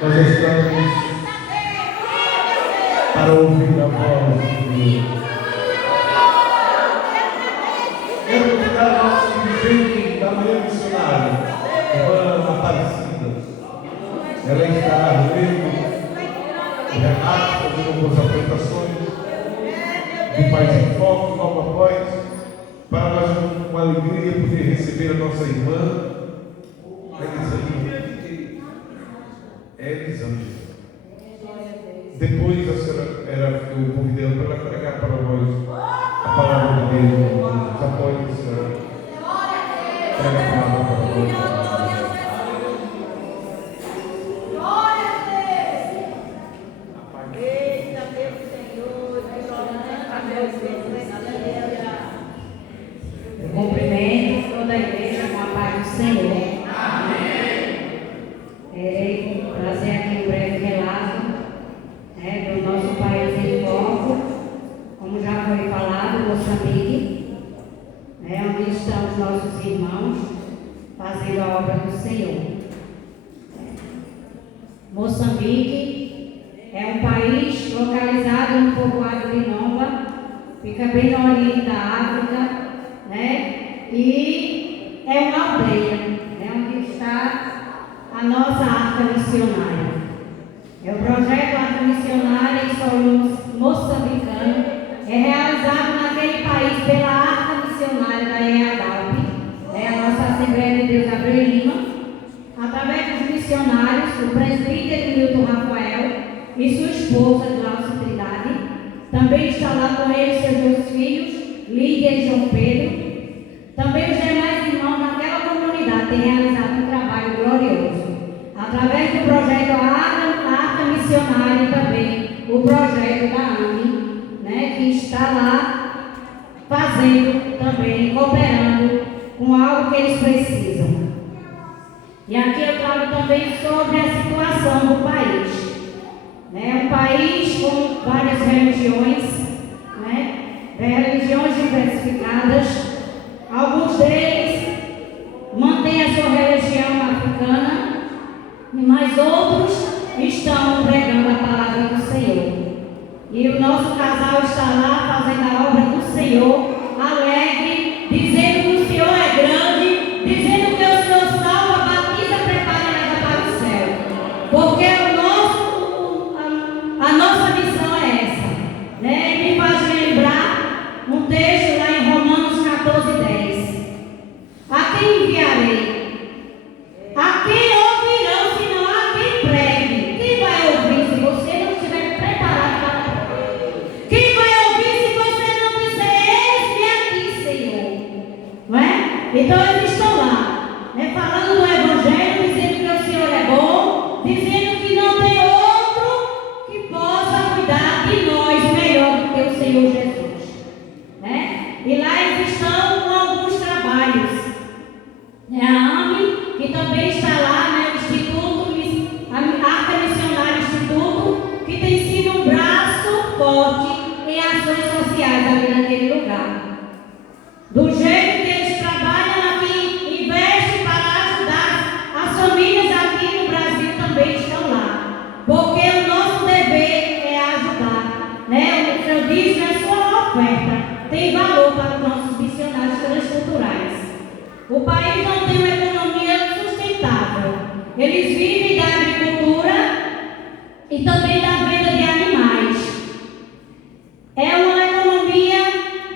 Nós estamos para ouvir a voz de Deus. Quero convidar a nossa dirigente da manhã missionária, irmã Aparecida. Ela estará lendo o Renato, fazendo algumas apresentações do Pais em Foco, logo após, para nós, com alegria, poder receber a nossa irmã Elisângela. Depois a senhora eu convidei ela para ela pregar para nós a palavra de Deus. Apoie a senhora. Prega a palavra para nós. Eu cumprimento toda a igreja com a paz do Senhor. Terei trazer aqui um breve relato do nosso país em foco, como já foi falado, Moçambique, onde estão os nossos irmãos fazendo a obra do Senhor. Moçambique é um país localizado no povoado de Nomba, fica bem no oriente da África, e é uma aldeia, onde está a nossa Arca Missionária. É o projeto Arca Missionária em solo moçambicano, é realizado naquele país pela Arca Missionária da EADALP, a nossa Assembleia de Deus Abreu Lima, através dos missionários, o presbítero Milton Rafael e sua esposa, Glaucia Trindade. Também está lá com ele seus dois filhos, Lídia e João Pedro. Também os demais irmãos naquela comunidade têm realizado um trabalho glorioso. Através do projeto Arca Missionária e também o projeto da AME, que está lá fazendo também, cooperando com algo que eles precisam. E aqui eu falo também sobre a situação do país. Um país com várias religiões, religiões diversificadas. Alguns deles mantêm a sua religião africana, mas outros estão pregando a palavra do Senhor. E o nosso casal está lá fazendo a obra do Senhor, alegre, dizendo que o Senhor é grande, dizendo que o Senhor salva, batiza, prepara e leva para o céu. Porque a nossa missão é essa. Me faz lembrar um texto lá em Romanos 14:10. A quem enviarei? A quem ouvirão, se não há quem pregue? Quem vai ouvir se você não estiver preparado para... Quem vai ouvir se você não disser, eis-me aqui, Senhor? Não é? Então eles estão lá, falando do Evangelho, dizendo que o Senhor é bom, dizendo que não tem outro que possa cuidar de nós melhor do que o Senhor Jesus. E lá eles estão com alguns trabalhos. A AME, que também está lá, o Instituto, a Arca Missionária Instituto, que tem sido um braço forte em ações sociais ali naquele lugar. Do jeito que eles trabalham aqui, investem para ajudar as famílias aqui no Brasil também estão lá. Porque o nosso dever é ajudar. O Senhor diz na sua oferta tem valor para os nossos missionários transculturais. O país não tem uma economia sustentável. Eles vivem da agricultura e também da venda de animais. É uma economia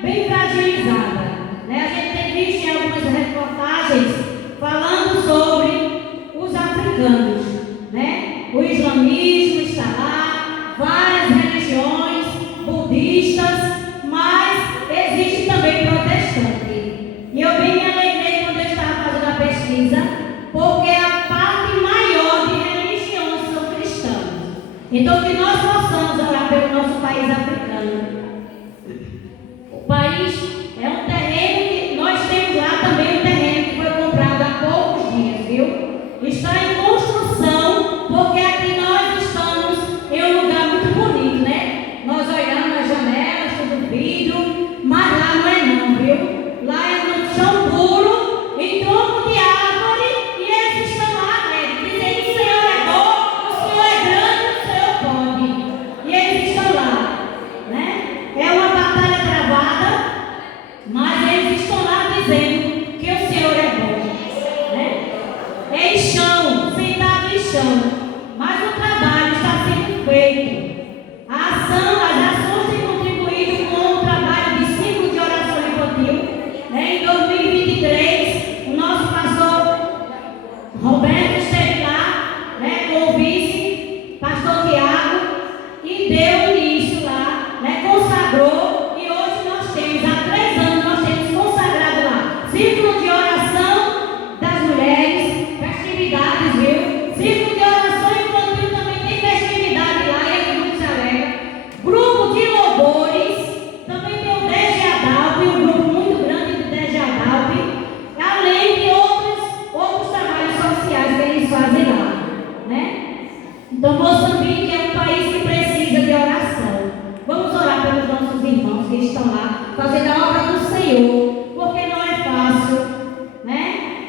bem fragilizada. A gente tem visto em algumas reportagens falando sobre os africanos. O islamismo está lá, várias religiões, budistas, mas existe também protestante. E eu bem me alegrei quando eu estava fazendo a pesquisa, porque a parte maior de religiões são cristãs. Então que nós possamos orar pelo nosso país africano. O país é um terreno que nós temos lá também, um terreno que foi comprado há poucos dias, viu? Está em construção, porque aqui nós estamos em um lugar muito bonito, Nós olhamos as janelas, tudo vidro, mas lá não é não, viu? Lá é no chão puro, em tronco de árvore, e eles estão lá, dizendo que o Senhor é bom, o Senhor chão, mas o trabalho está sendo feito. As ações têm contribuído com o trabalho de ciclo de oração infantil. Em 2023, o nosso pastor Roberto esteve lá, com o vice, pastor Tiago, e deu início lá, consagrou, e hoje nós temos, há 3 anos, nós temos consagrado lá, ciclo de oração das mulheres, festividades, viu? Ciclo de oração infantil também tem festividade lá, e a gente se alegra. Grupo de louvores, também tem o DG Adalp, um grupo muito grande do DG Adalp, além de outros trabalhos sociais que eles fazem lá, Então, Moçambique é um país que precisa de oração. Vamos orar pelos nossos irmãos que estão lá, fazendo a obra do Senhor, porque não é fácil,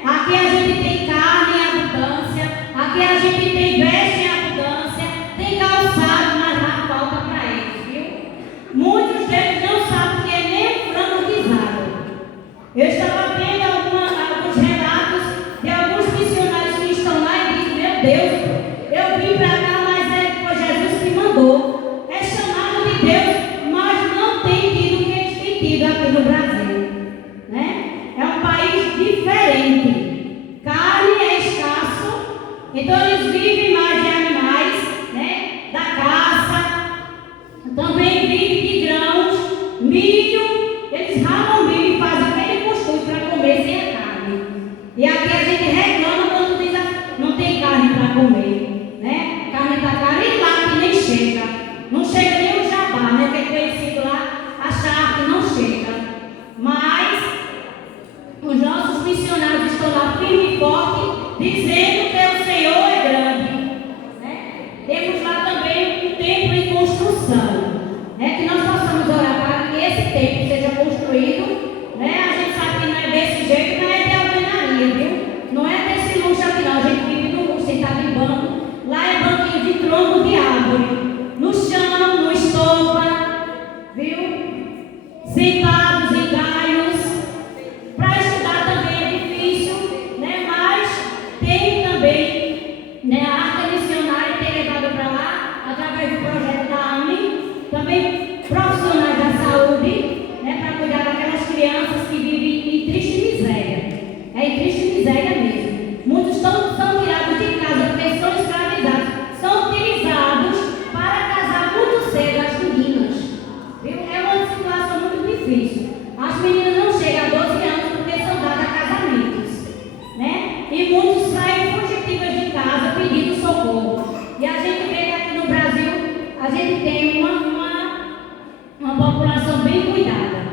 Aqui a gente tem carne em abundância, aqui a gente tem veste em abundância, tem calçado, mas dá falta para eles, viu? Muitos deles não sabem o que é nem um frango guisado. Eu estava vendo alguns relatos de alguns missionários que estão lá e dizem: meu Deus, eu vim para cá, mas foi Jesus que mandou. É chamado de Deus, mas não tem tido o que eles têm tido aqui no Brasil, É um país diferente. Carne é escasso, então eles vivem mais de animais, da caça, também vivem de grãos, milho, eles ralam milho e fazem aquele costume para comer sem a carne. E aqui a gente reclama quando diz não tem carne para comer, Carne está cara e lá que nem chega, não chega nem o jabá, que é conhecido lá, a charque não chega, mas os nossos missionários estão lá firme e forte, dizendo que o Senhor é grande, Temos lá também um templo em construção, que nós possamos orar para que esse templo seja construído, A gente sabe que não é desse jeito, não é de alvenaria, viu? Não é desse luxo aqui não, a gente vive no luxo, sentado em banco, lá é banquinho de tronco de árvore, no chão, no estopa, viu? Sentados em galhos. Para estudar também é difícil, mas tem também, a arte missionária tem levado para lá, através do projeto da AME, também profissionais da saúde, para cuidar daquelas crianças que vivem em triste miséria. É em triste miséria mesmo. Muitos são tirados de casa porque são escravizados, são utilizados para casar muito cedo as meninas. Viu? É uma situação muito difícil. As meninas não chegam a 12 anos porque são dadas a casamentos, E muitos saem fugitivas de casa pedindo socorro. E a gente vê que aqui no Brasil a gente tem uma população bem cuidada,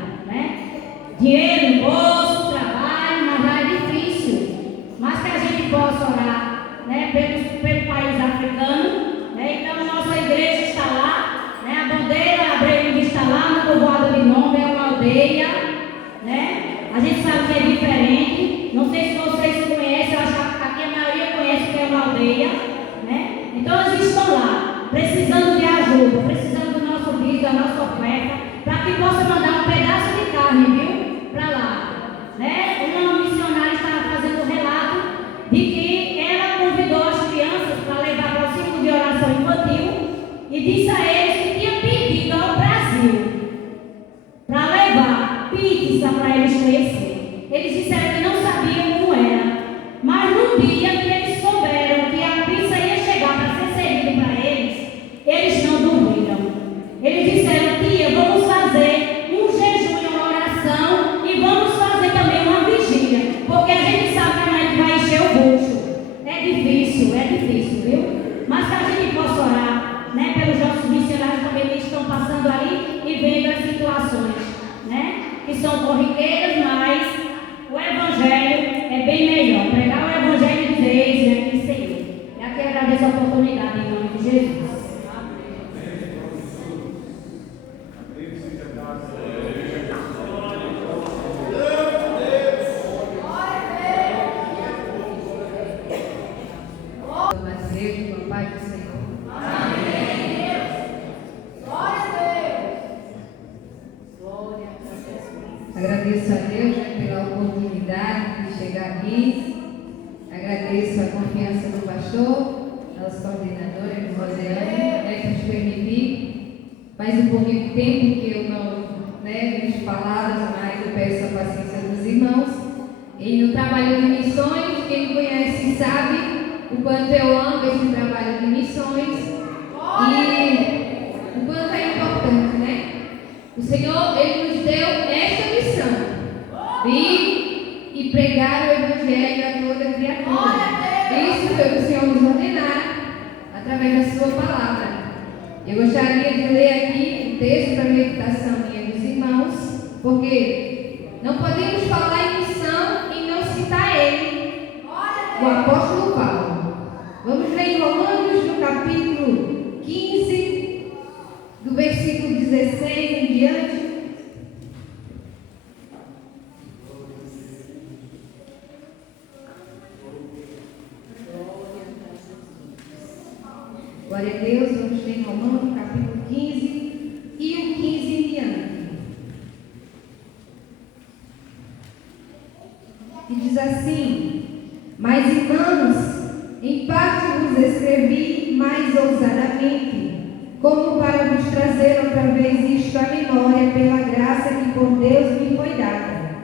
Dinheiro no bolso, trabalho, mas lá é difícil. Mas que a gente possa orar, pelo país africano, Então nossa igreja está lá, A bandeira, a Abreu está lá no povoado de Nomba, é uma aldeia, A gente sabe que é diferente. Não sei se vocês conhecem, eu acho que aqui a maioria conhece que é uma aldeia, Então eles estão lá, precisando de ajuda, precisando do nosso vídeo, da nossa oferta, para que possa mandar um pedaço de carne, viu? Para lá, Uma missionária estava fazendo um relato de que ela convidou as crianças para levar para o ciclo de oração infantil e disse a eles que tinha pedido ao Brasil para levar pizza para eles conhecerem. Eles disseram que não sabiam como era, mas no dia que eles souberam que a pizza ia chegar para ser servida para eles não dormiram. Eles disseram: tia, vamos fazer um jejum e uma oração e vamos fazer também uma vigília, porque a gente sabe que a gente vai encher o bucho. É difícil, viu? Mas que a gente possa orar, pelos nossos missionários também que estão passando ali e vendo as situações, que são corriqueiras, mas o Evangelho é bem melhor. Pregar o Evangelho de Deus aqui, Senhor. E aqui agradeço a oportunidade em nome de Jesus. Pai do Senhor. Amém. Glória a Deus. Glória a Deus. Agradeço a Deus pela oportunidade de chegar aqui. Agradeço a confiança do pastor, nossa coordenadora, Rosiane, por nos permitir mais um pouquinho de tempo, que eu não fiz palavras, mas eu peço a paciência dos irmãos. E no trabalho de missões, quem me conhece sabe o quanto eu amo esse trabalho de missões e o quanto é importante, né? O Senhor, Ele nos deu esta missão, ir e pregar o Evangelho a toda criatura. Isso foi o que o Senhor nos ordenara através da sua palavra. Eu gostaria de ler aqui um texto para a meditação minha dos irmãos, porque não podemos falar em missão e não citar ele, o apóstolo Paulo. Vamos ler em Romanos, no capítulo 15, do versículo 16 em diante. Glória a Deus, vamos ler em Romanos, capítulo 15 e o 15 em diante. E diz assim: mas irmãos, em parte vos escrevi mais ousadamente, como para vos trazer outra vez isto à memória pela graça que por Deus me foi dada,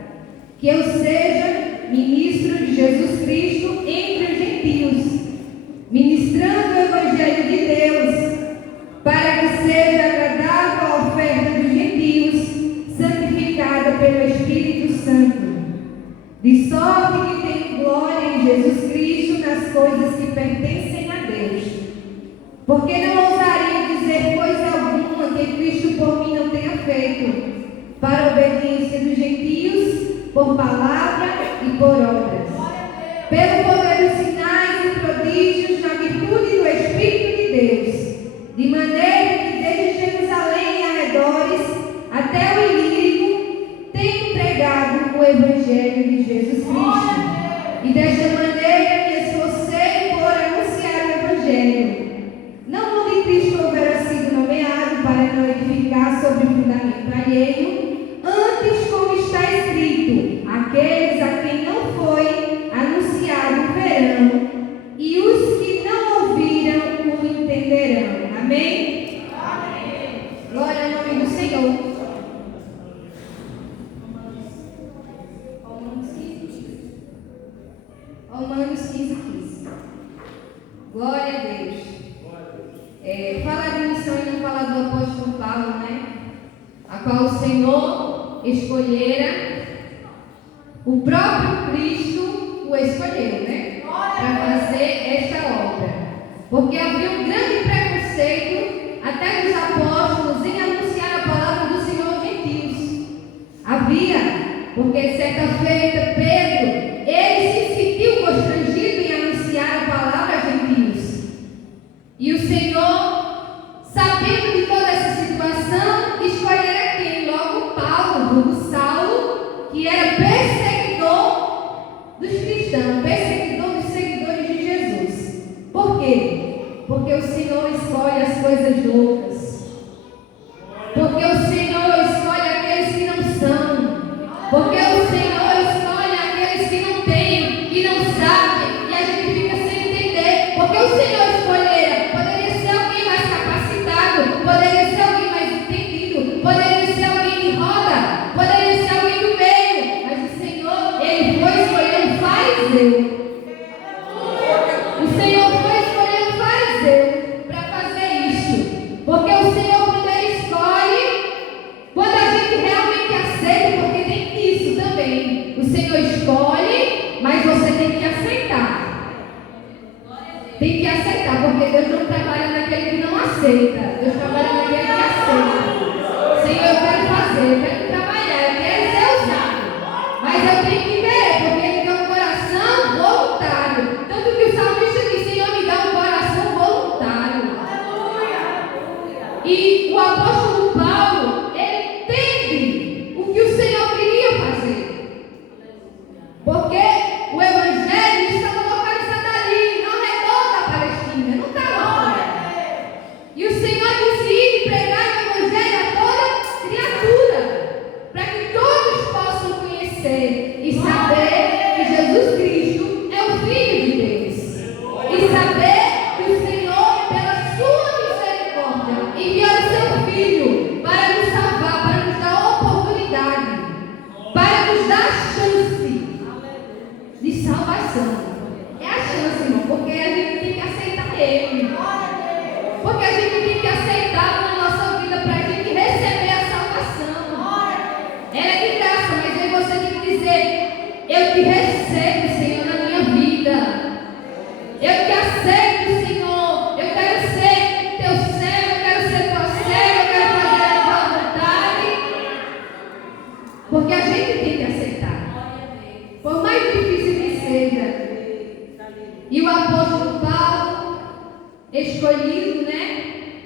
que eu seja ministro de Jesus Cristo entre os gentios, ministrando o Evangelho de Deus, para que seja agradável a oferta dos gentios, santificada pelo Espírito Santo, de sorte que tenho glória em Jesus Cristo nas coisas que pertencem a Deus. Porque não ousaria dizer coisa alguma que Cristo por mim não tenha feito, para a obediência dos gentios, por palavra e por obras, pelo poder dos sinais e prodígios, na virtude do Espírito de Deus, de maneira que desde Jerusalém e arredores até o Ilírico tenho pregado o Evangelho de Jesus Cristo, e desta maneira me esforcei por anunciar o Evangelho, não onde Cristo houvera sido nomeado para não edificar sobre fundamento alheio, antes como está escrito: aqueles a quem não foi anunciado verão, e os que não ouviram o entenderão. Amém? Amém. Glória ao nome do Senhor. Romanos 15:15. Glória a Deus. Falar de missão e não falar do apóstolo Paulo, né? A qual o Senhor escolhera, o próprio Cristo o escolheu, né? Para fazer esta obra. Porque havia um grande preconceito até dos apóstolos em anunciar a palavra do Senhor aos gentios. Havia, porque certa feita Pedro, ele se sentiu constrangido em anunciar a palavra aos gentios. E o Senhor, sabendo de toda essa situação, escolhera quem? Logo Paulo, vulgo Saulo, que era perseguidor dos cristãos, perseguidor dos seguidores de Jesus. Por quê? Porque o Senhor escolhe as coisas loucas. Porque o Senhor escolhe aqueles que não são. Porque o Senhor escolhe aqueles que não têm, que não sabem, e a gente fica sem entender. Porque o Senhor escolhera, poderia ser alguém mais capacitado, poderia ser alguém mais entendido, poderia ser alguém de roda, poderia ser alguém do meio, mas o Senhor, Ele foi escolher um fariseu. O Senhor foi escolher um fariseu para fazer isso. Porque o Senhor, quando Ele escolhe, quando a gente realmente aceita, porque tem isso também. O Senhor escolhe, mas você tem que aceitar. Tem que aceitar, porque Deus não trabalha naquele que não aceita. Deus trabalha naquele que aceita. Senhor, eu quero fazer, eu quero trabalhar, eu quero ser usado. Mas eu tenho que ver, porque Ele tem um coração voluntário. Tanto que o salmista diz: Senhor, me dá um coração voluntário. E o apóstolo Paulo, ele entende o que o Senhor queria fazer. Porque o Evangelho estava localizado ali, ao redor da Palestina, não estava fora. E o Senhor disse: ir e pregar o Evangelho a toda criatura, para que todos possam conhecer e saber que Jesus Cristo é o Filho de Deus. E saber que o Senhor Porque a gente tem que aceitar na nossa vida para a gente receber a salvação. Ela é de graça, mas aí você tem que dizer: eu te recebo, Senhor, na minha vida. Eu te aceito, Senhor. Eu quero ser teu servo, eu quero ser tua serva, eu quero fazer a tua vontade. Porque a gente tem que aceitar, por mais difícil que seja. E o apóstolo Paulo, escolhido, né?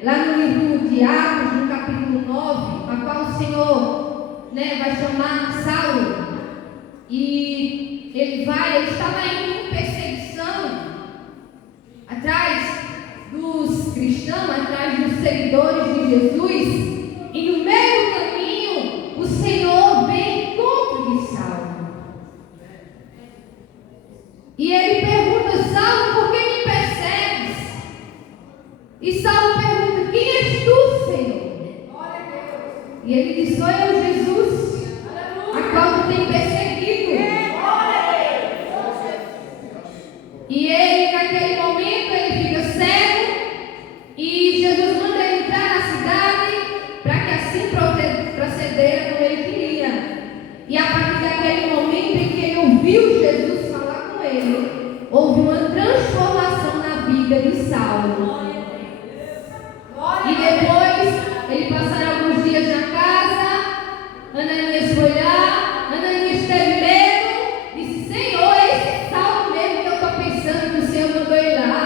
Lá no livro de Atos, no capítulo 9, a qual o Senhor, né, vai chamar Saulo. E ele estava indo em perseguição atrás dos cristãos, atrás dos seguidores de Jesus. E no meio do caminho, o Senhor vem em encontro de Saulo. E ele pergunta: Saulo, por que me persegues? E Saulo pergunta: quem és tu, Senhor? E ele diz: sou eu, Jesus, a qual tu tem perseguido. E ele, naquele momento, ele fica cego. E Jesus manda ele entrar na cidade para que assim procedera como ele queria. E a partir daquele momento em que ele ouviu Jesus falar com ele, houve uma transformação na vida de Saulo. E depois ele passará alguns dias na casa. Ananias foi lá. Ananias teve medo. Disse: Senhor, esse Saulo mesmo que eu estou pensando que o Senhor mandou ele lá.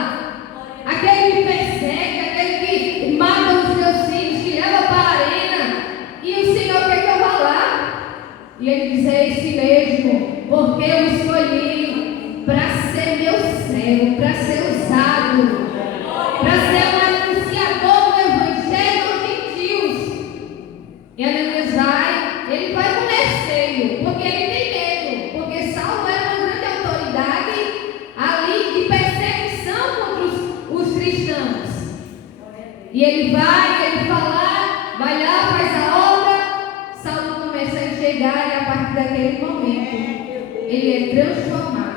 Aquele que persegue, aquele que mata os seus filhos, que leva para a arena. E o Senhor quer que eu vá lá. E ele diz: é esse mesmo, porque eu escolhi para ser meu servo, para ser usado, para ser um anunciador do Evangelho aos gentios. E Ananias ele vai com receio, porque ele tem medo, porque Saulo era uma grande autoridade ali de perseguição contra os cristãos. E ele vai lá, faz a obra. Saulo começa a enxergar, e a partir daquele momento ele é transformado.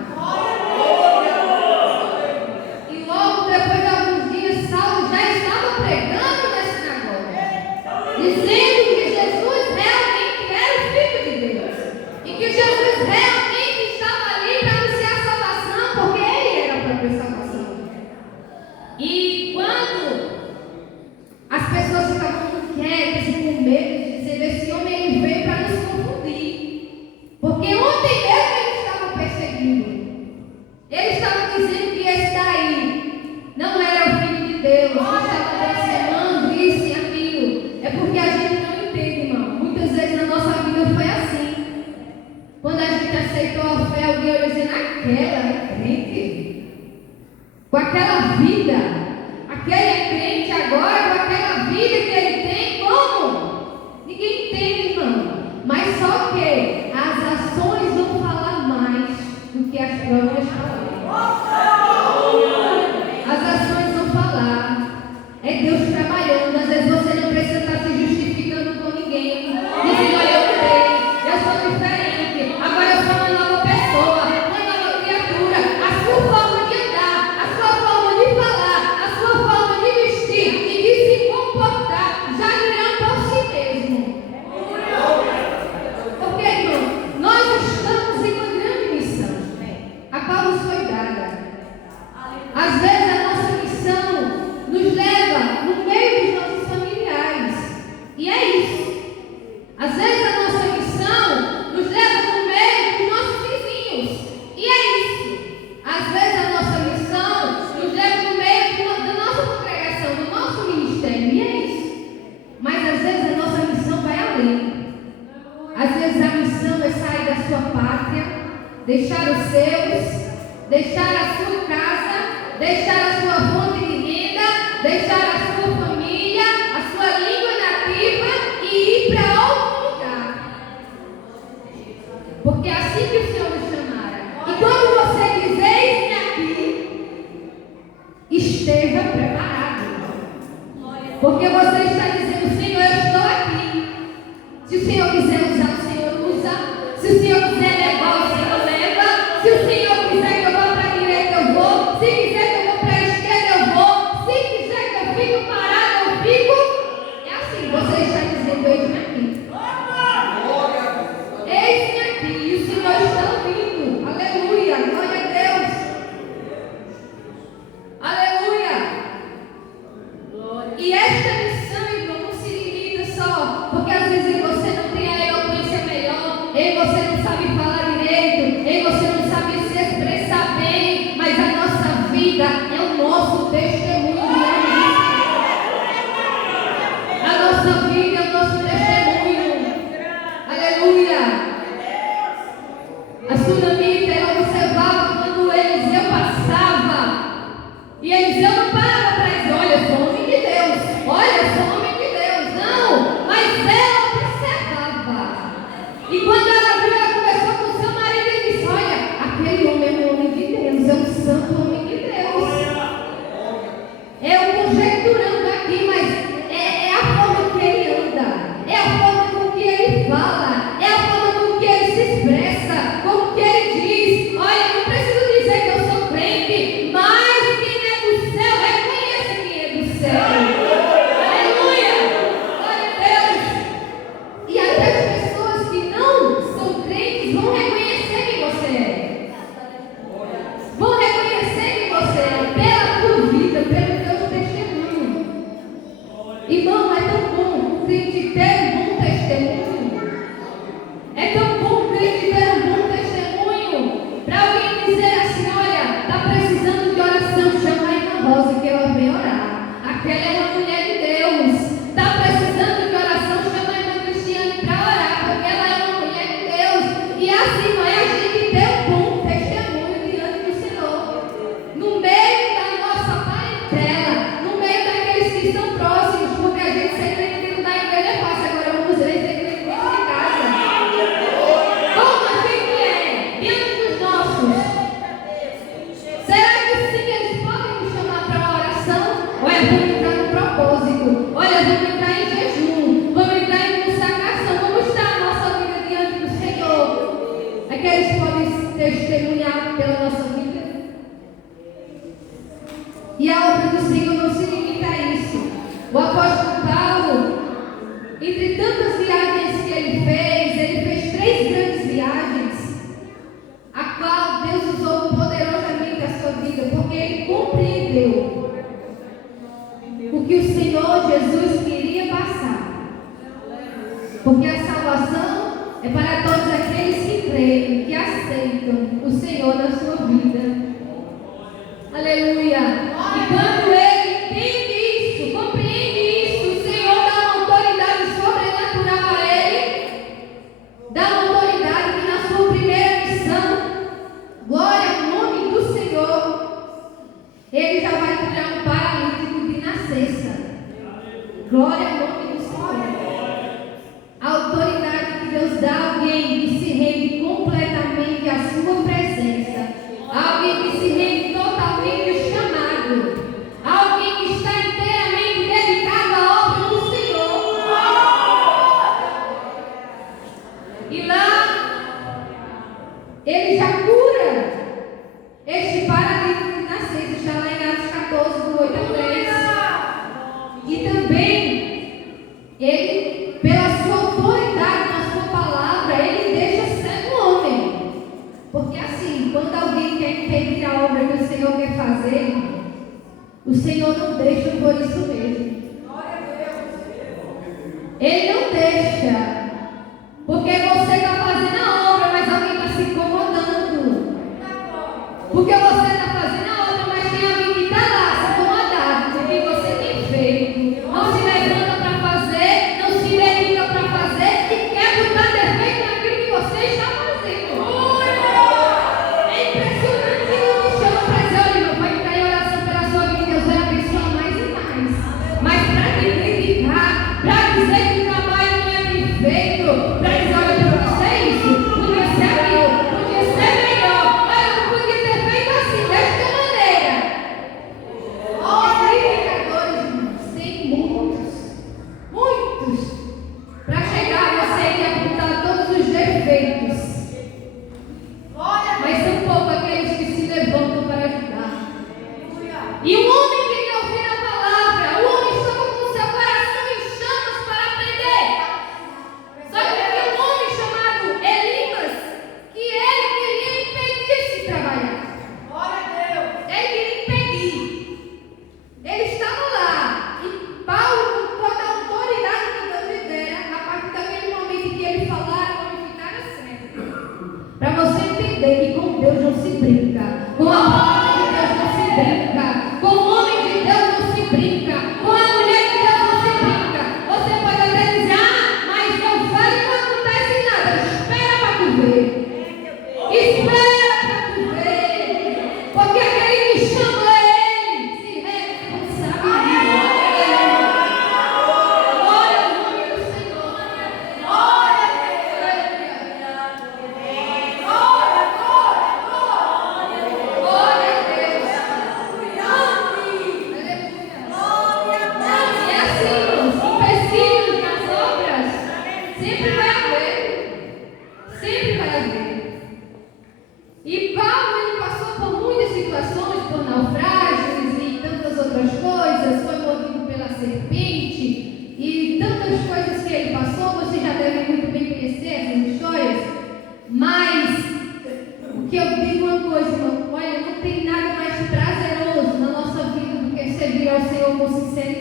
E logo depois de alguns dias, Saulo já estava pregando na sinagoga, dizendo que Jesus realmente era o Filho de Deus, e que Jesus realmente estava ali para anunciar a salvação, porque ele era a própria salvação. E quando as pessoas ficavam inquietas e com medo de dizer: esse homem ele veio para nos confundir, porque ontem mesmo ele estava perseguindo. Ele estava dizendo que esse daí não era o Filho de Deus, que estava blasfemando isso e aquilo. É porque a gente não entende, irmão. Muitas vezes na nossa vida foi assim. Quando a gente aceitou a fé, alguém olhou dizendo: aquela é crente, com aquela vida, aquele é crente agora, com aquela vida que ele tem, como? Ninguém entende, irmão. Mas só que as ações vão falar mais do que as próprias palavras. As ações vão falar. É Deus trabalhando. Às vezes você não precisa estar se justificando com ninguém, dizendo: olha, eu creio, eu sou diferente, agora eu sou uma nova pessoa, uma nova criatura. A sua forma de andar, a sua forma de falar, a sua forma de vestir e de se comportar já dirão por si mesmo. Porque, irmão, nós estamos em uma grande missão, a qual nos foi dada. Às vezes a nossa missão nos leva no meio dos nossos familiares, e é isso. Às vezes a nossa missão nos leva no meio dos nossos vizinhos, e é isso. Às vezes a nossa missão nos leva no meio da nossa congregação, do nosso ministério, e é isso. Mas às vezes a nossa missão vai além. Às vezes a missão é sair da sua pátria, deixar os seus, deixar a sua casa, deixar a sua fonte de renda, deixar a sua família, a sua língua nativa e ir para outro lugar. Porque é assim que o Senhor nos chamara. E quando você diz: eis-me aqui, esteja preparado. Porque você está dizendo: Senhor, eu estou aqui. Se o Senhor quiser usar, o Senhor usa. Se o Senhor quiser levar, o Senhor leva. Se o Senhor quiser que eu vá para a direita, eu vou. Se quiser que eu vou para a esquerda, eu vou. Se quiser que eu fique para E esta missão, irmão, não se limita só, porque às vezes você não tem a eloquência melhor, você não sabe falar direito, você não sabe se expressar bem, mas a nossa vida é o nosso testemunho diante de Deus. A nossa vida é o nosso testemunho. Aleluia. A sunamita, ela observava quando Eliseu passava, e Eliseu não parava para dizer: olha, sou homem de Deus, olha, sou homem de Deus. Não, mas ela observava. E quando ela viu, ela conversou com o seu marido e disse: olha, aquele homem é um homem de Deus, é um santo homem de Deus. Eu conjecturando aqui, mas é a forma que ele anda, é a forma com que ele fala, é a forma com que ele se expressa, como que ele diz: olha, não preciso dizer que eu sou crente, mas quem é do céu reconhece quem é do céu. Aleluia! Glória a Deus! E até as pessoas que não são crentes vão reconhecer quem você é. Vão reconhecer quem você é pela tua vida, pelo teu testemunho. Irmão, é tão bom o crente ter um bom testemunho. É tão bom o crente ter um bom testemunho. Para alguém dizer assim: olha, está precisando de oração, chama a irmã Rosa que ela vem orar. Aquela é uma mulher de Deus. Está precisando de oração, chama a irmã Cristiane para orar, porque ela é uma mulher de Deus. E assim vai a gente ter um bom testemunho diante do Senhor. No meio da nossa parentela, no meio daqueles que estão próximos, porque a gente ser crente dentro da igreja é fácil, agora vamos ver ser crente dentro de casa. Como a gente é diante dos nossos? Será que sim, eles podem me chamar para uma oração? Olha, vamos entrar no propósito. Olha, vamos entrar em jejum. Vamos entrar em consagração. Como está a nossa vida diante do Senhor? É que eles podem testemunhar pela nossa vida. E a obra do Senhor não se limita a isso. O apóstolo Paulo, entre tantas viagens que ele fez 3 grandes viagens, a qual Deus usou poderosamente a sua vida, porque ele compreendeu o que o Senhor Jesus queria passar. Porque a salvação é para todos aqueles que creem, que aceitam o Senhor na sua vida. Aleluia. E quando ele entende isso, compreende isso, o Senhor dá uma autoridade sobrenatural a ele, dá uma autoridade que na sua primeira missão, glória ao nome do Senhor, ele já vai curar um paralítico de nascença. Glória ao nome do Senhor. A autoridade que Deus dá a alguém que se rende completamente à sua presença, alguém que se rende totalmente ao chamado, alguém que está inteiramente dedicado à obra do Senhor. E lá ele já cura este paralítico de nascença, está lá em Atos 14, do 8 ao 10. E também ele, pela sua autoridade na sua palavra, ele deixa ser um homem. Porque assim, quando alguém quer impedir a obra que o Senhor quer fazer, o Senhor não deixa por isso mesmo. Ele não deixa. Porque você está fazendo a obra, mas alguém está se incomodando. Porque você está fazendo a obra, mas tem alguém que está lá se incomodado com o que você tem feito. Não se levanta para fazer, não se dedica para fazer e quer botar defeito naquilo que você está fazendo. É impressionante. Ele me chama para dizer: olha, meu pai, está em oração pela sua vida, Deus vai abençoar mais e mais. Mas para te criticar, para dizer que o trabalho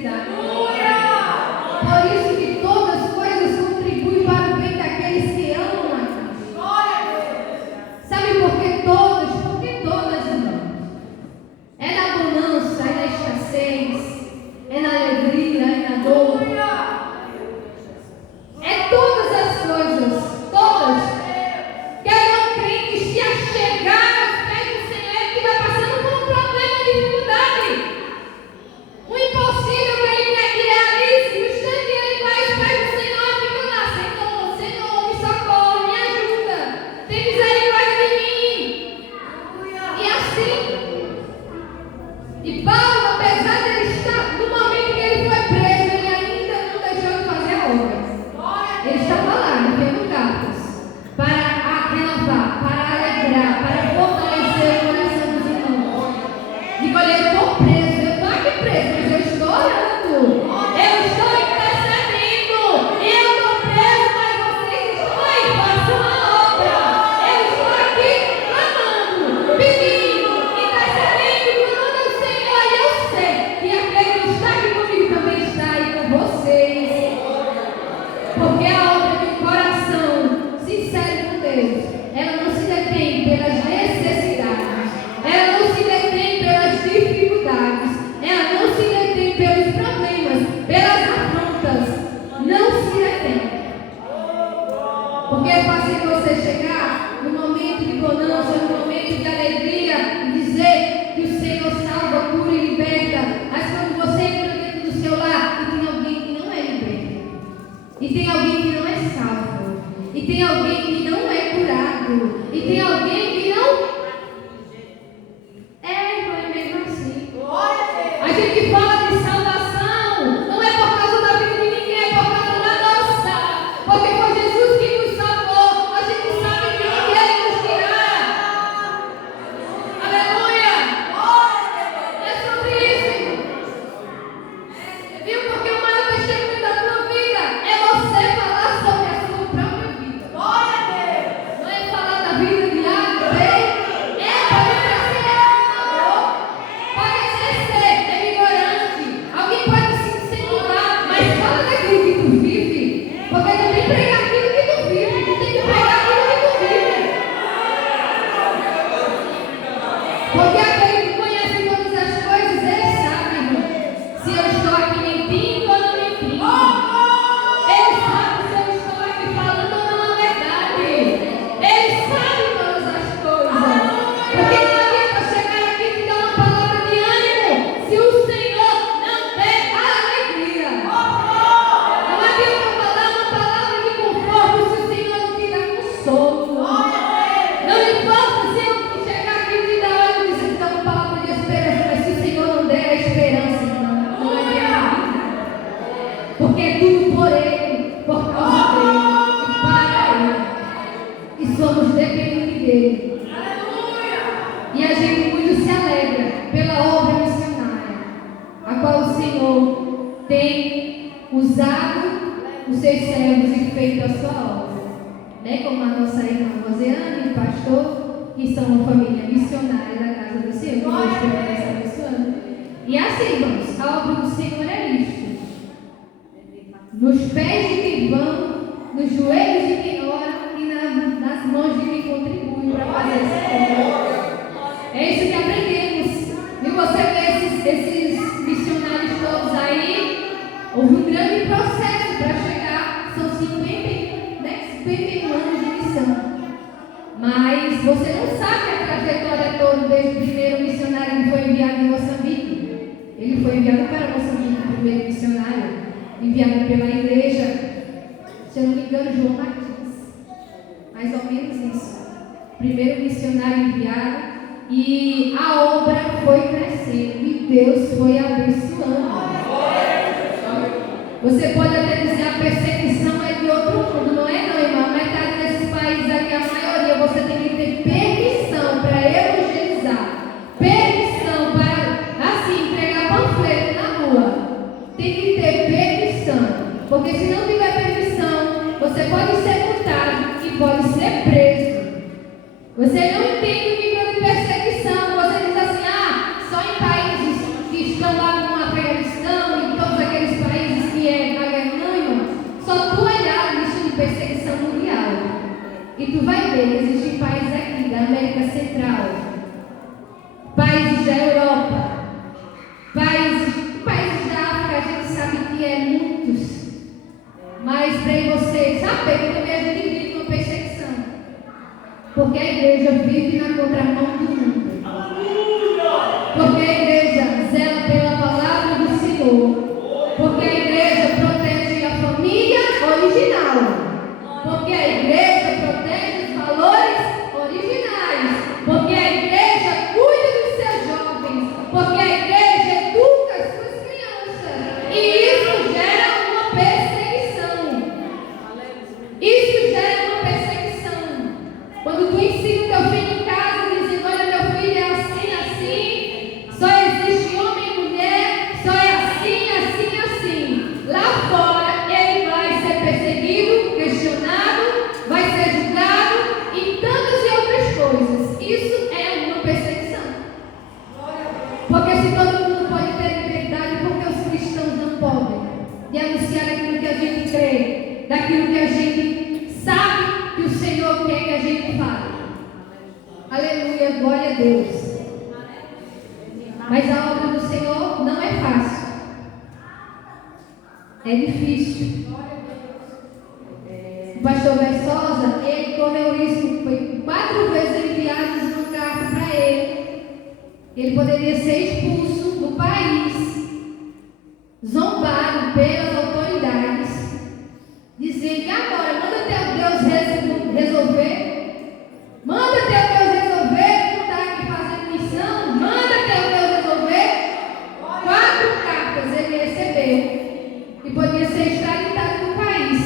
fidelidade. Por isso que todas as coisas contribuem para o bem daqueles que amam a Cristo. Sabe por que todas? Porque todas, irmãos. É na bonança, é na escassez, é na alegria, é na dor. É todas as coisas, todas. Quer um crente se achegar aos pés do Senhor que vai passando por um problema, dificuldade. O impossível para ele é realíssimo. O instante que ele vai aos pés do Senhor e fica lá: Senhor, Senhor, me socorre, me ajuda, tem misericórdia de mim. E assim. E Paulo, apesar de ele estar no momento que ele foi preso, ele ainda não deixou de fazer a obra. Ele estava lá, enviando cartas para renovar, para alegrar, para fortalecer o coração dos irmãos. Digo, olha, eu estou preso, eu estou aqui preso, mas eu estou orando, eu estou intercedendo, eu estou preso, mas vocês estão aí, façam a obra. Eu estou aqui clamando, pedindo, intercedendo, clamando ao Senhor, e eu sei que aquele que está aqui comigo também está aí com vocês. Porque a obra de um coração sincero com Deus, ela não se detém pelas necessidades, ela não se detém pelas dificuldades, ela não se detém pelos problemas, pelas afrontas, não se detém. Porque é fácil você chegar no momento de bonança, no momento de alegria e dizer que o Senhor salva, cura e liberta, mas quando você entra dentro do seu lar e tem alguém que não é liberto, e tem alguém que não é salvo, e tem alguém que não é curado, e tem alguém que não é mesmo assim. A gente fala de salvação, não é por causa da vida de ninguém, é por causa da nossa. Porque foi Jesus que nos salvou, a gente sabe de onde Ele nos tirar. Aleluia! É sobre isso, irmão. Viu? Porque o maior testemunho da tua vida é você falar sobre a sua própria vida. Não é falar da vida de A, B, pode ser ignorante. Alguém pode se incentivar, mas fala daquilo que tu vive. Porque tu tem que pregar aquilo que tu vive. Tu tem que pregar aquilo que tu vive. Porque aquele que conhece todas as coisas, ele sabe, irmão, se eu estou aqui mentindo ou não mentindo. Ele sabe se eu estou aqui falando ou não a verdade. Ele sabe todas as coisas. Porque não adianta chegar aqui e te dar uma palavra de ânimo se o Senhor não der a alegria. Não adianta falar uma palavra de conforto se o Senhor não te dá consolo. Não importa se eu chegar aqui e te dar ânimo e te dar uma palavra de esperança, mas se o Senhor não der a esperança, não adianta. Porque é tudo por Ele, por causa dEle e para Ele. E somos dependentes dEle. E a gente muito se alegra pela obra missionária, a qual o Senhor tem usado os seus servos e feito a sua obra. Né? Como a nossa irmã Rosiane e o pastor, que são uma família missionária da casa do Senhor, que Deus permanece abençoando. E assim, irmãos, a obra do Senhor é isto: nos pés de quem vão, nos joelhos de quem ora e nas mãos de quem contribui para fazer essa obra. É isso que aprendemos. E você vê esses missionários todos aí, houve um grande processo para chegar, são 51 anos de missão. Mas você não sabe a trajetória toda desde o primeiro missionário que foi enviado em Moçambique. Ele foi enviado para Moçambique, o primeiro missionário, enviado pela igreja, se eu não me engano, João Martins. Mais ou menos isso. Primeiro missionário enviado. E a obra foi crescendo e Deus foi abençoando. Você pode até dizer a perseguição é de outro mundo, não é não, irmão? Metade desses países aqui, a maioria, você tem que ter permissão para evangelizar, permissão para, assim, entregar panfleto na rua. Tem que ter permissão, porque se não tiver permissão, você pode ser multado e pode ser preso. Você não entende o nível de perseguição. Você diz assim, só em países que estão lá no Afeganistão e todos tu vai ver que existem países aqui da América Central, países da Europa, países da África, a gente sabe que é muitos. Mas para vocês saber que também a gente vive uma perseguição. Porque a igreja vive na contramão do mundo. Porque a igreja zela pela palavra do Senhor. Porque a igreja protege a família original. Porque a igreja protege os valores originais. Porque a igreja cuida dos seus jovens. Porque a igreja educa as suas crianças. E isso gera uma perseguição. Isso gera uma perseguição. Quando tu ensina teu filho em casa, dizendo: olha, meu filho é assim, assim, só existe homem e mulher, só é assim, assim, assim. Lá fora ele vai ser perseguido, questionado, vai ser julgado e tantas e outras coisas. Isso é uma perseguição. Porque se todo mundo pode ter liberdade, por que os cristãos não podem? De anunciar aquilo que a gente crê, daquilo que a gente sabe que o Senhor quer que a gente fale. Aleluia, glória a Deus. Mas a obra do Senhor não é fácil. É difícil. O pastor Versosa, ele correu risco, foi 4 vezes enviados uma carta para ele. Ele poderia ser expulso do país, zombado pelas autoridades, dizendo: e agora, manda teu Deus resolver, manda teu Deus resolver, não está aqui fazendo missão, manda teu Deus resolver. 4 cartas ele recebeu e poderia ser extraditado do país,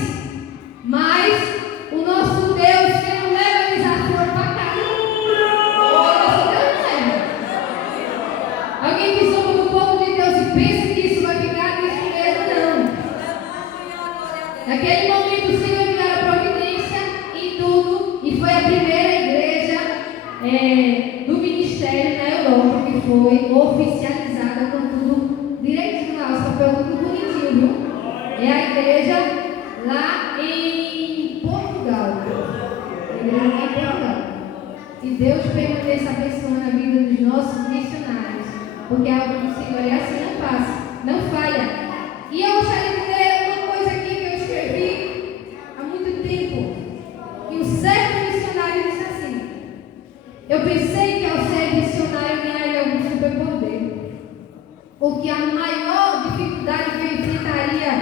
mas o nosso Deus, que não leva eles a flor para casa, o nosso Deus não leva. Alguém que somos do povo de Deus e pensa que isso vai ficar nisso mesmo, não. Naquele momento o Senhor enviou a providência e tudo, e foi a primeira igreja do ministério na Europa que foi oficializada com tudo direitinho lá, os papéis tudo bonitinho, viu? É a igreja lá em Portugal. A igreja lá em Portugal. E Deus permaneça abençoando a vida dos nossos missionários, porque a obra do Senhor é assim, não passa, não falha. E eu gostaria de ler uma coisa aqui que eu escrevi há muito tempo. E um certo missionário disse assim: eu pensei que ao ser missionário ganharia algum superpoder. Ou que a maior dificuldade que eu enfrentaria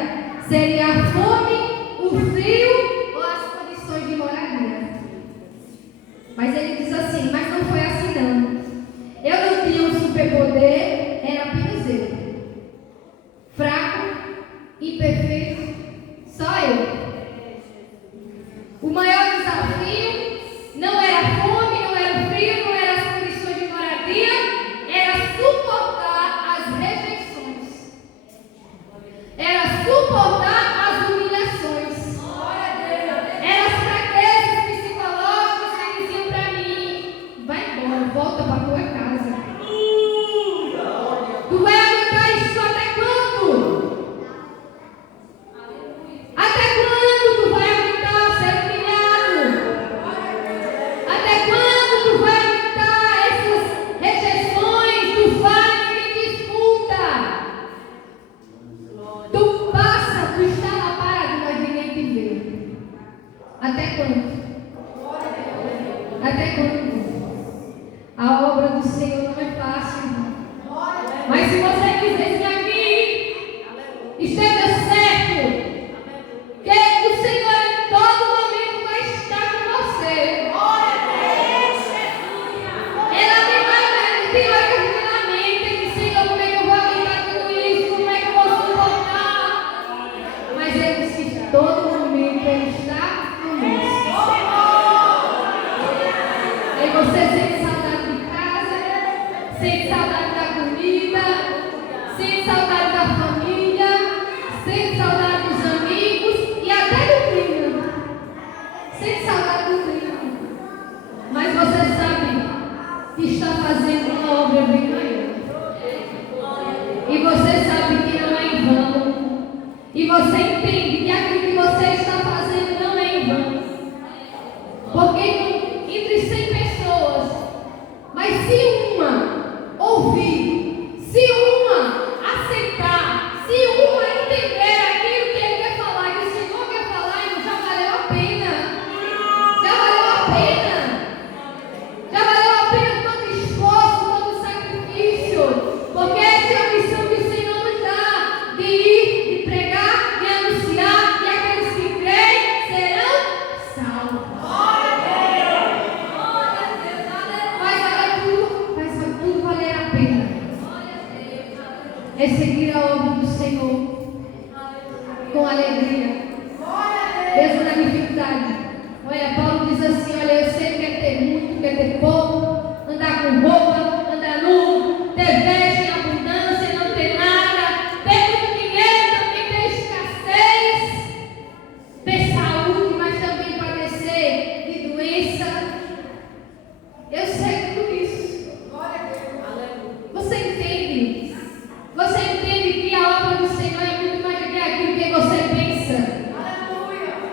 seria a fome, o frio ou as condições de moradia. Mas ele diz assim: mas não foi assim não. Eu não tinha um superpoder, era apenas eu. Fraco, imperfeito, só eu. O maior desafio não era a fome, não era o frio, não era as condições de moradia, era suportar as rejeições. Era suportar as humilhações. Eram as fraquezas psicológicas que diziam para mim: vai embora, volta para tua casa. Tu vai aguentar isso até quando? Até quando tu vai aguentar ser humilhado? Até quando tu vai aguentar essas rejeições? Tu fala e ninguém te escuta. Tu passa, tu está lá parado, mas ninguém te vê. Até quando? Até quando? A obra do Senhor não é fácil, irmão. Mas se você quiser vir aqui, esteja certo que o Senhor em todo momento vai estar com você. Ela tem horas que lamenta e diz: Senhor, como é que eu vou aguentar tudo isso? Como é que eu vou suportar? Mas Ele diz que em todo momento Ele está conosco. Aí você sente saudade de casa, sente saudade da comida, sente saudade da família, sente saudade dos amigos e até do clima. Sente saudade do clima. Mas você sabe que está fazendo uma obra bem maior. E você sabe que não é em vão. E você entende que aquilo que você está fazendo não é em vão. Porque Mas se uma ouvir, se uma aceitar, se uma entender aquilo que ele quer falar, que o Senhor quer falar, então já valeu a pena. Já valeu a pena. Já valeu a pena todo esforço, todo sacrifício. Porque essa é a missão que o Senhor nos dá, de ir, de pregar, de anunciar, e aqueles que creem serão salvos. Faz tudo valer a pena. É seguir a obra do Senhor com alegria, mesmo na dificuldade. Olha, Paulo diz assim: olha, eu sei que quer ter muito, quer ter pouco, andar com roupa, andar nu, ter veste em abundância, não ter nada, ter muito dinheiro, também ter escassez, ter saúde, mas também padecer de doença. Eu sei tudo isso. Você entende? Você entende que a obra do Senhor é muito mais do que aquilo que você pensa?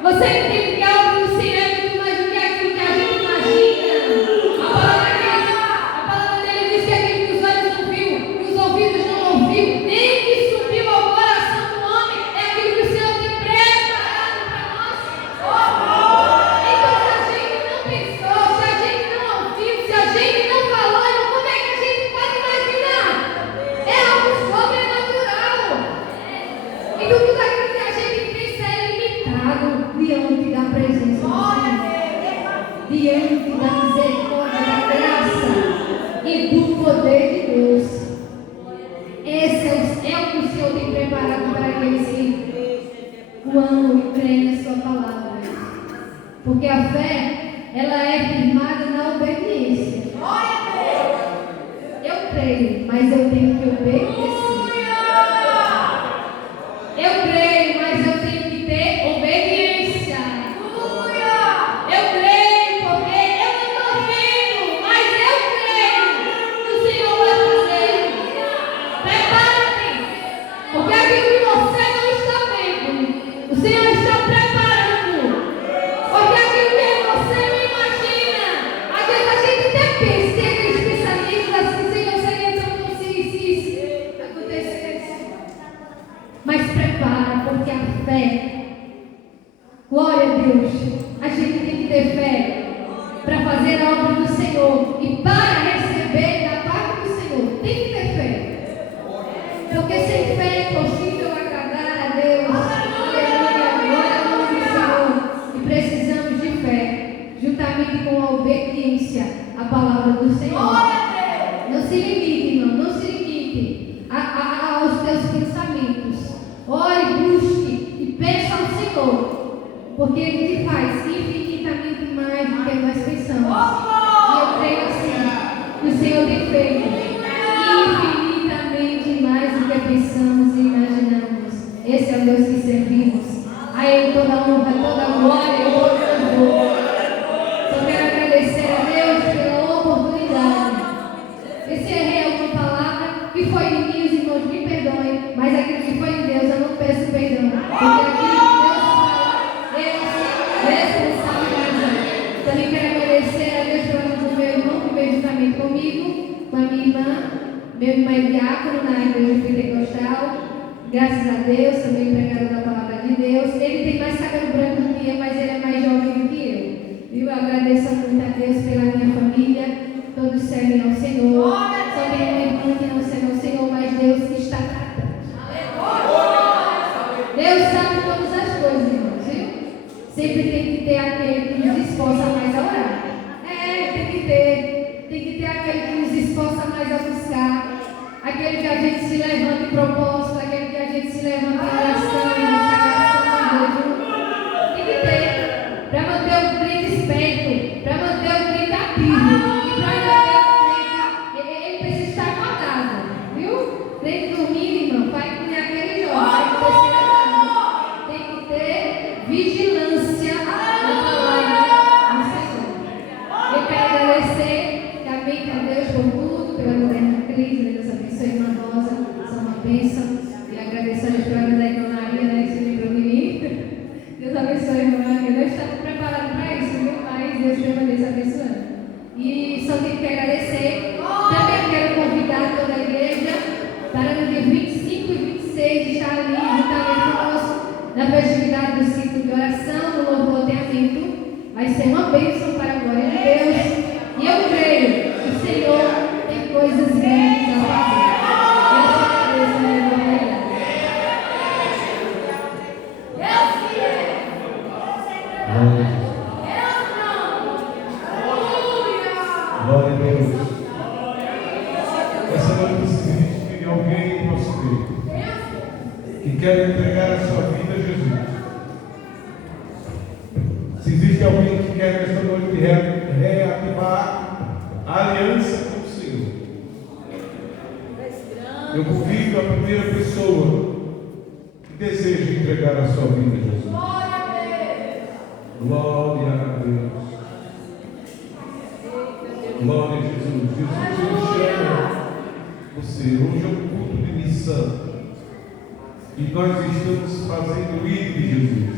Você entende que a obra do Senhor é muito mais do que aquilo que a gente imagina? A palavra dele diz que aquilo que os olhos não viu, que os ouvidos não ouviu, nem que subiu ao coração do homem, é aquilo que o Senhor tem preparado para nós. Então, se a gente não pensou, se a gente não ouviu, se a gente não falou, como é que a gente pode imaginar? É algo sobrenatural. Então, tudo aquilo que a gente pensa é limitado diante da presença do Senhor, diante da misericórdia, da graça e do poder de Deus. Esse é o que o Senhor tem preparado para aqueles que o amam e creem na sua palavra. Porque a fé, ela é firmada na obediência. Eu creio, mas eu tenho que obedecer. Eu creio, mas eu tenho que ter obediência. Eu creio porque eu não estou vendo, mas eu creio que o Senhor vai fazer. Prepara-te, porque aquilo que você não está vendo, o Senhor está preparando. Porque aquilo que você não imagina, às vezes a gente até pensa, tem aqueles pensamentos assim: Senhor, seria tão bom se isso acontecesse. Mas prepara, porque a fé, glória a Deus, a gente tem que ter fé para fazer a obra do Senhor e para receber da parte do Senhor. Tem que ter fé, porque sem fé é impossível agradar a Deus. Aleluia, glória ao nome do Senhor. E precisamos de fé, juntamente com a obediência à palavra do Senhor. Não se limite, irmão, não se limite aos teus pensamentos. Ore, busque e peça ao Senhor, porque Ele te faz infinitamente mais do que nós pensamos. E eu creio assim, que o Senhor tem feito infinitamente mais do que pensamos e imaginamos. Esse é o Deus que servimos. A Ele toda a honra, toda a glória e todo o louvor. Só quero agradecer a Deus pela oportunidade. Se errei alguma palavra que foi de mim, os irmãos me perdoem, mas aquilo que foi de Deus eu não peço perdão, porque aquilo que Deus fala, eu responsabilizo. Também quero agradecer a Deus pela vida do meu irmão que veio juntamente comigo, com a minha irmã. Meu irmão é diácono na igreja pentecostal, graças a Deus, também pregador da palavra de Deus. Ele tem mais cabelo branco do que eu, mas ele é mais jovem do que eu. Viu? Eu agradeço muito a Deus pela minha família, todos servem ao Senhor. Só tem um irmão que não serve ao Senhor, mas Deus está tratando. Deus sabe todas as coisas, irmãos, viu? Sempre tem que ter aquele que nos esforça mais a orar. Tem que ter aquele que nos esforça mais a buscar, aquele que a gente se levanta em propósito, aquele que a gente se levanta em oração, em consagração. Tem que ter, para manter o crente esperto, para manter o crente ativo, e para manter o crente, ele precisa estar acordado, viu? Crente dormindo, irmão, vai que nem aquele jovem, tem que ter vigilância na palavra do Senhor. Eu quero agradecer também a Deus por tudo, pela moderna crise, Deus abençoe, irmã Rosa, são uma bênção, e agradecer a Deus pela estar ali juntamente conosco na festividade do ciclo de oração, do louvor atento. Vai ser uma bênção para a glória de Deus. E eu creio que o Senhor tem coisas grandes a fazer. Essa é a verdade. Glória a Deus. Essa noite, se tem alguém em nosso meio que quer entregar a sua vida a Jesus, se existe alguém que quer nesta noite reativar a aliança com o Senhor, eu convido a primeira pessoa que deseja entregar a sua vida a Jesus. Glória a Deus. Glória a Jesus. Jesus chama você. Hoje é um culto de missão. E nós estamos fazendo o ir de Jesus.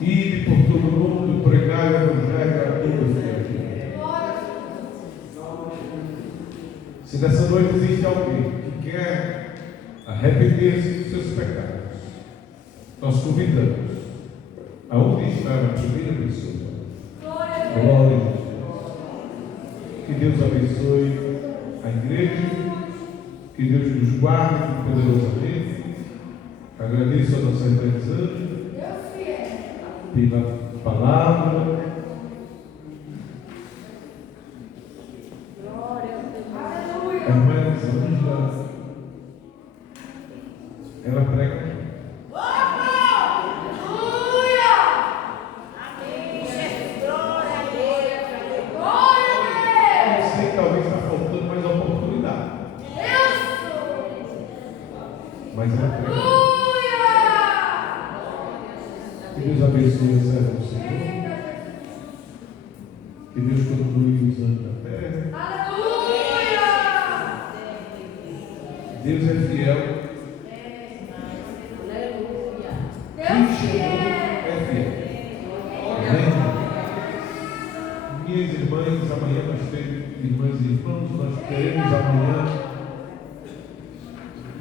Ir por todo mundo, pregar o Evangelho a todos. Se nessa noite existe alguém que quer arrepender-se dos seus pecados, nós convidamos. Aonde está a primeira pessoa? Glória a Deus. Que Deus abençoe a igreja, que Deus nos guarde poderosamente. Agradeço a nossa irmã Elisângela pela palavra. A irmã Elisângela, ela prega. Talvez está faltando mais oportunidade. Mas que Deus abençoe a serva do Senhor. Que Deus continue usando a terra. Deus é fiel. Quem chamou é fiel. Amém? Minhas irmãs, amanhã nós temos, irmãs e irmãos, nós teremos amanhã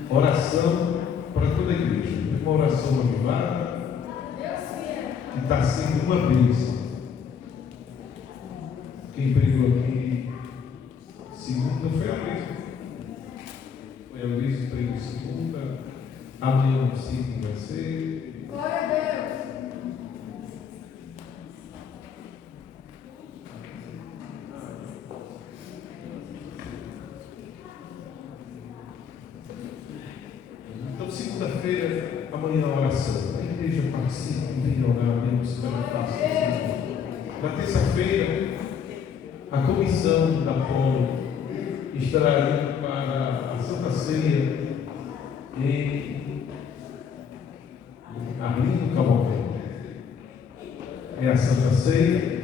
oração para toda a igreja. Uma oração avivada que está sendo uma bênção. Quem pregou aqui segunda foi a Luísa. Foi a Luísa que pregou segunda. Amanhã no ciclo vai ser. Glória a Deus. Segunda-feira, amanhã a oração. A igreja participa e vem orar mesmo pela face do Senhor. Na terça-feira, a comissão da Polo estará indo para a Santa Ceia em Arlindo Cavalcante. É a Santa Ceia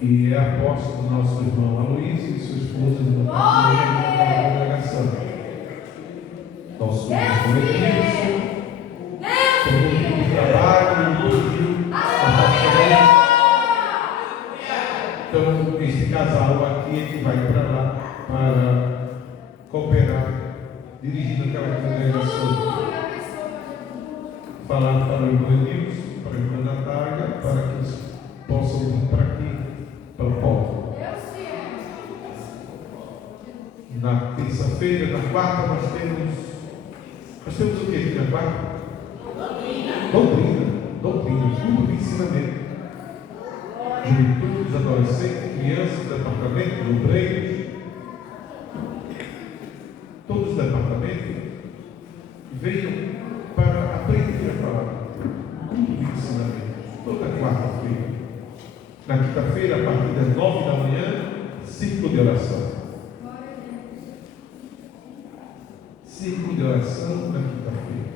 e é a posse do nosso irmão Aloysio e sua esposa no congregação. Nosso coletivo, todo o trabalho, então, este casal aqui é que vai para lá para cooperar, dirigindo aquela congregação. Falar para o irmão Nilson, para a irmã Natália, para que eles possam vir para aqui, para o povo. Na terça-feira, na quarta, nós temos o que aqui na quarta? Doutrina, tudo de ensinamento. Juventudes, adolescentes, crianças, departamento, obreiros, todos os departamentos venham para aprender a palavra. Tudo de ensinamento, toda quarta-feira. Na quinta-feira, a partir das 9 da manhã, círculo de oração. Círculo de oração na quinta-feira.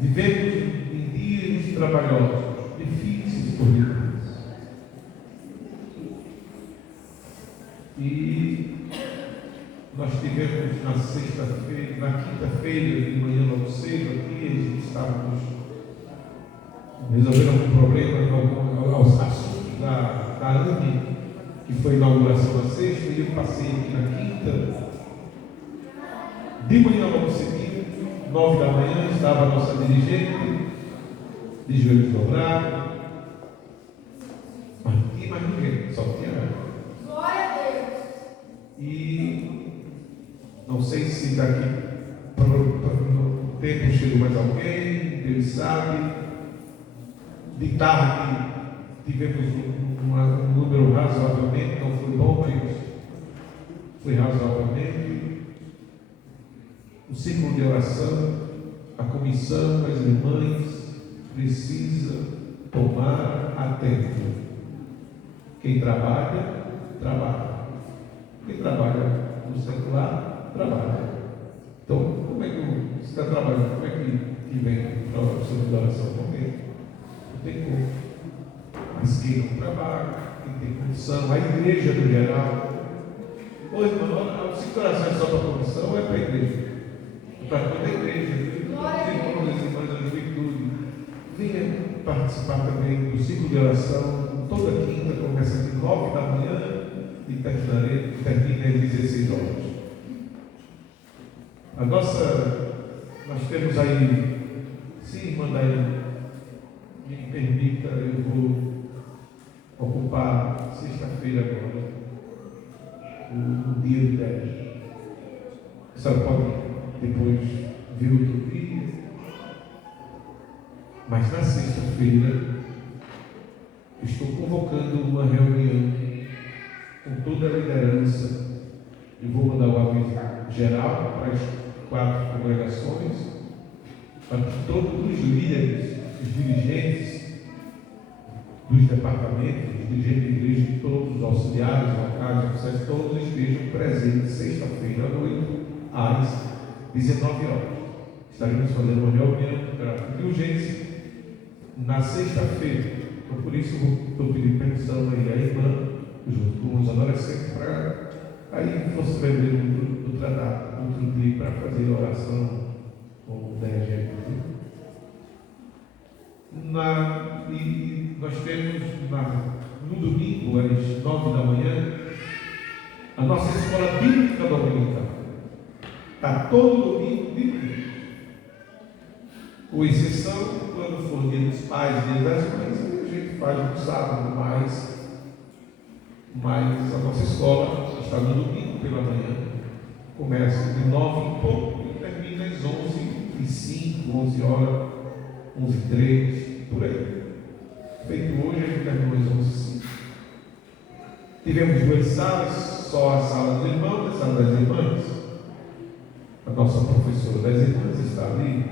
Vivemos em dias trabalhosos, difíceis por demais. E nós tivemos na sexta-feira, na quinta-feira, de manhã logo cedo, aqui, eles estávamos resolvendo algum problema aos assuntos da ANE, que foi a inauguração na sexta, e eu passei aqui na quinta. De manhã logo seguir, 9 da manhã, estava a nossa dirigente, de joelhos dobrados. Mas não tinha mais ninguém, só tinha ela. Glória a Deus. E não sei se daqui no tempo chegou mais alguém, Deus sabe. De tarde tivemos um número razoavelmente, não foi bom, mas foi razoavelmente. O ciclo de oração, a comissão, as irmãs precisa tomar atento. Quem trabalha, trabalha. Quem trabalha no secular, trabalha. Então, como é que você está trabalhando? Como é que vem para o centro de oração? Não tem como. Mas quem não trabalha, quem tem condição, a igreja no geral. Ô irmão, o centro de oração é só para a comissão ou é para a igreja? É para toda a igreja. Os irmãos da juventude. Venha participar também do ciclo de oração. Toda quinta, começa às 9 da manhã e termina às 16 horas. Nós temos aí, se irmã Daí me permita, eu vou ocupar sexta-feira agora, o dia de 10. Você pode depois ver outro dia, mas na sexta-feira estou convocando uma reunião com toda a liderança e vou mandar o aviso geral para as 4 congregações, para que todos os líderes, os dirigentes dos departamentos, os dirigentes de igreja, todos os auxiliares, locais, oficiais, todos estejam presentes sexta-feira à noite, às 19 horas. Estaremos fazendo uma reunião de urgência na sexta-feira. Então, por isso, estou pedindo permissão aí à irmã, junto com os adolescentes, para aí você vai ver no tratado, outro dia, para fazer a oração com o DG. E nós temos no domingo, às 9 da manhã, a nossa escola bíblica dominical. Está todo domingo bíblico. Com exceção, quando for dia dos pais, dia das mães, a gente faz no sábado, mas a nossa escola está no domingo pela manhã. Começa de 9 e pouco e termina às 11h05, 11 horas, 11h03, por aí. Feito hoje, a gente terminou às 11h05. Tivemos 2 salas, só a sala dos irmãos e a sala das irmãs. A nossa professora das irmãs está ali.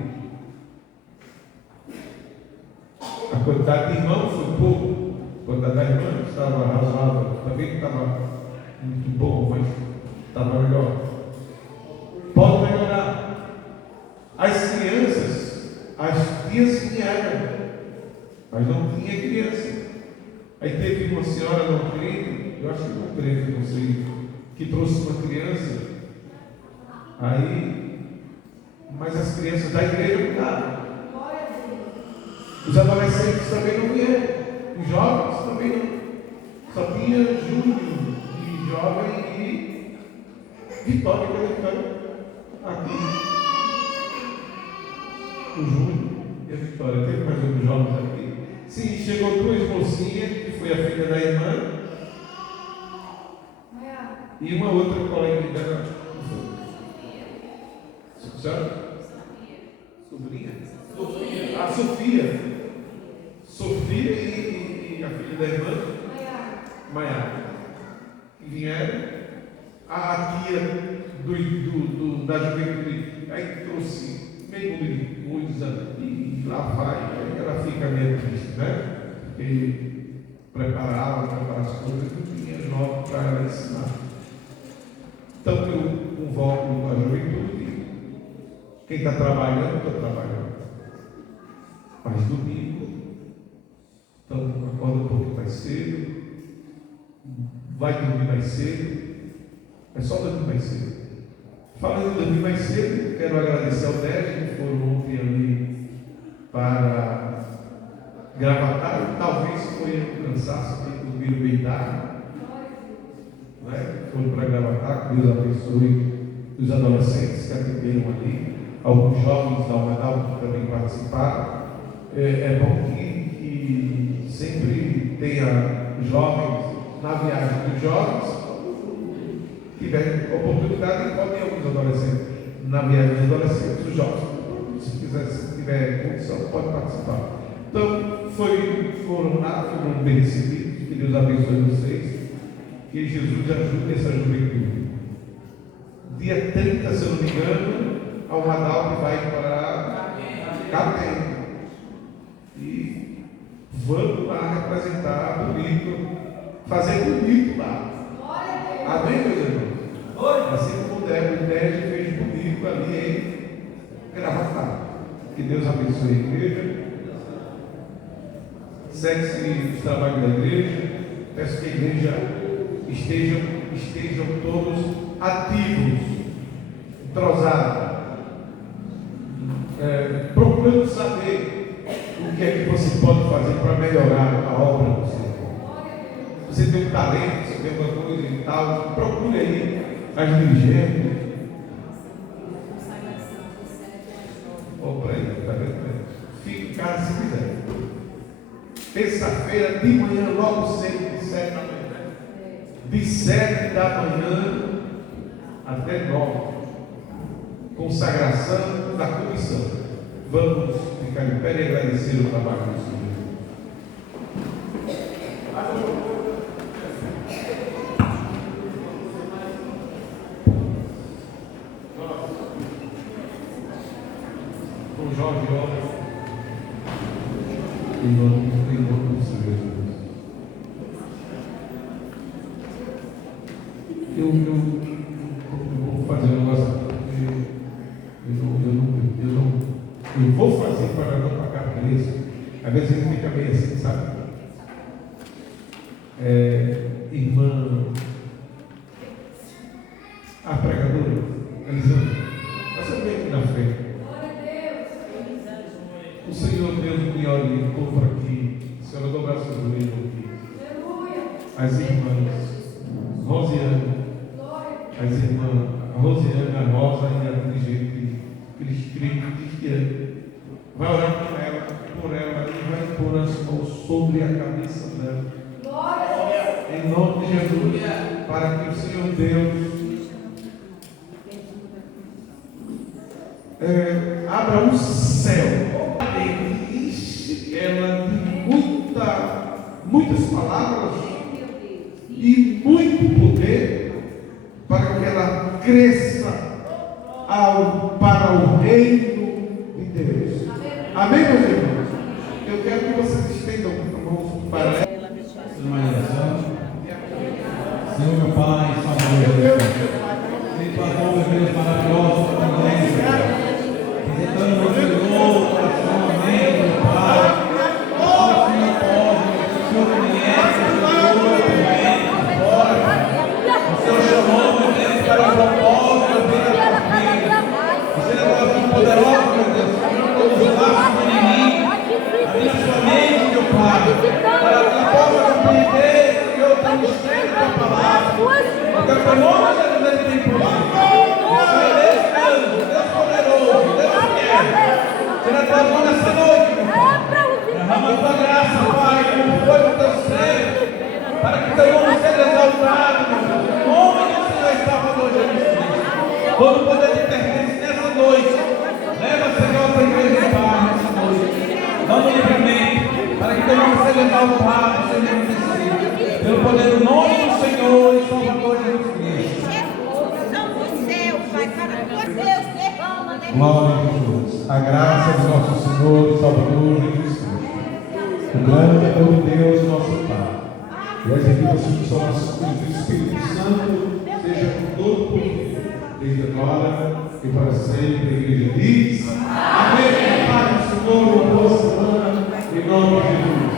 A quantidade de irmãos foi pouco, a quantidade da irmã estava razoável, também estava muito bom, mas estava melhor. Pode melhorar. As crianças, as tias vieram, mas não tinha criança. Aí teve uma senhora não crente, eu acho que não crente, não sei, que trouxe uma criança. Aí, mas as crianças da igreja mudaram. Os adolescentes também não vieram, os jovens também não. Só tinha Júnior de jovem e Vitória colocando aqui. O Júnior e a Vitória. Teve mais outros jovens aqui. Sim, chegou 2 mocinhas, que foi a filha da irmã, e uma outra colega dela. Sobrinha? A Sofia. Sofia e a filha da irmã Maiara, que vieram. A tia da juventude aí trouxe meio de coisa e lá vai, aí ela fica meio triste, né? Porque preparar as coisas, não tinha jovem para ela ensinar. Então eu convoco a juventude, quem está trabalhando, está trabalhando. Mas domingo, então acorda um pouquinho mais cedo, vai dormir mais cedo, é só dormir mais cedo. Falando de dormir mais cedo, quero agradecer ao Débora, que foram ontem ali para Gravatar, talvez foi um cansaço, que dormiram bem tarde, né? Foram para Gravatar, que Deus abençoe os adolescentes que atenderam ali, alguns jovens da Almadal que também participaram. É bom que sempre tenha jovens na viagem dos jovens, tiver oportunidade, e podem alguns adolescentes na viagem dos adolescentes, os jovens. Se quiser, se tiver condição, pode participar. Então, foram bem recebidos. Que Deus abençoe vocês. Que Jesus ajude essa juventude. Dia 30, se eu não me engano, Almadal vai para Catém. E vamos lá representar bonito, fazer bonito lá. Amém, meus irmãos? Assim como o Débora fez bonito ali em Gravatar. Que Deus abençoe a igreja. Segue-se os trabalhos da igreja. Peço que a igreja estejam todos ativos, entrosados, procurando saber o que é que você pode fazer para melhorar a obra do Senhor. Você tem um talento, você tem alguma coisa e tal, procure aí as dirigentes. Opa aí, está vendo? Fique em casa se quiser. Terça-feira de manhã, logo cedo, de 7 da manhã. De 7 da manhã até 9. Consagração da comissão. Vamos ficar de pé e agradecer o trabalho do Senhor. O Jorge ora em nome do Senhor Jesus. Eu vou fazer um negócio. Eu vou fazer para não pagar preço. Às vezes ele fica meio assim, sabe? Irmã, a pregadora, Elisandra, você vem aqui na frente. O Senhor Deus me orientou para que a senhora dobrasse o joelho aqui. As irmãs Rosiane, as irmãs Rosiane, a Rosa e a dirigente Cristiane, vai orar por ela e vai pôr as mãos sobre a cabeça dela. Em nome de Jesus, para que o Senhor Deus abra um céu. Enche ela de muitas palavras e muito poder para que ela cresça para o reino de Deus. Amém, meus irmãos? Eu quero que vocês estendam a mão para ela. Senhor, meu Pai, Salvador, tua boa Deus maravilhosa, tua bênção. Visitando o Senhor, coração, amém, meu Pai. O Senhor pode, o Senhor conhece, o Senhor conhece, o Senhor chamou, meu Deus, para o propósito da vida da tua vida. Você é uma coração poderosa, meu Deus, todos os laços do inimigo. Abre sua mente, meu Pai, para que ela possa compreender, Senhor, o teu mistério da tua palavra. Porque o teu nome é Deus tem poder. Deus poderoso, Deus fiel. Tira a tua mão nessa noite, meu Pai. Derrama a tua graça, Pai, como foi no teu servo, para que teu nome seja exaltado, meu Deus. Em nome do Senhor e Salvador Jesus Cristo. Todo poder te pertence nessa noite. Leva, Senhor, a tua igreja em paz nessa noite. Dá-me livramento, para que teu nome seja exaltado, seja engrandecido. Pelo poder do nome do Senhor e Salvador Jesus Cristo. Glória a Deus. A graça do nosso Senhor e Salvador Jesus Cristo. O grande amor de Deus, nosso Pai. E as revelações do Espírito Santo seja com todo o poder, desde agora e para sempre. A igreja diz: amém. Pai do Senhor, uma boa semana, em nome de Jesus.